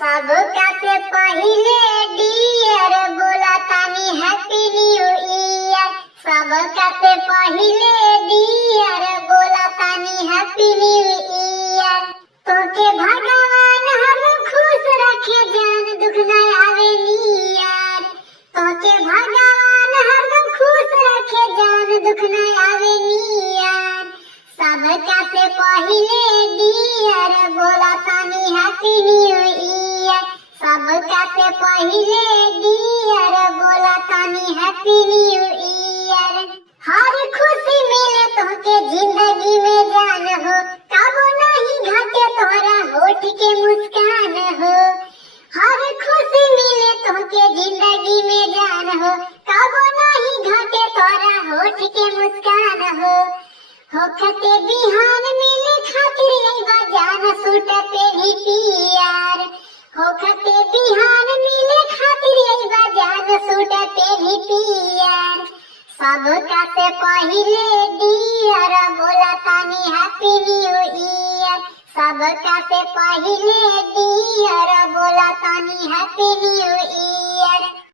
सबका से पहिले डियर बोला तानी हैप्पी न्यू ईयर। सबका से पहिले डियर बोला तानी हैप्पी न्यू ईयर। तोके भगवान हम खुश रखे जान दुख न आवे नियर। तोके भगवान हम खुश रखे जान दुख न आवे नियर। सबका से पहिले डियर बोला तानी हैप्पी न्यू ईयर। सबका से पहिले डियर बोला तानी हैप्पी न्यू ईयर। हर खुशी मिले तोहके जिंदगी में जान हो, कबो नहीं घटे तोहरा होठ के मुस्कान हो। हर खुशी मिले तोहके जिंदगी में जान हो, कबो नहीं घटे तोहरा होठ के मुस्कान हो। होखते बिहान मिले खातिर लइबा जान सूट पे भी पियार। होखते बिहान मिले खातिर लइबा जान सूट पे भी पियार। सबका से पहिले डियर बोला तानी हैप्पी न्यू ईयर। सबका से पहिले डियर बोला तानी हैप्पी न्यू ईयर।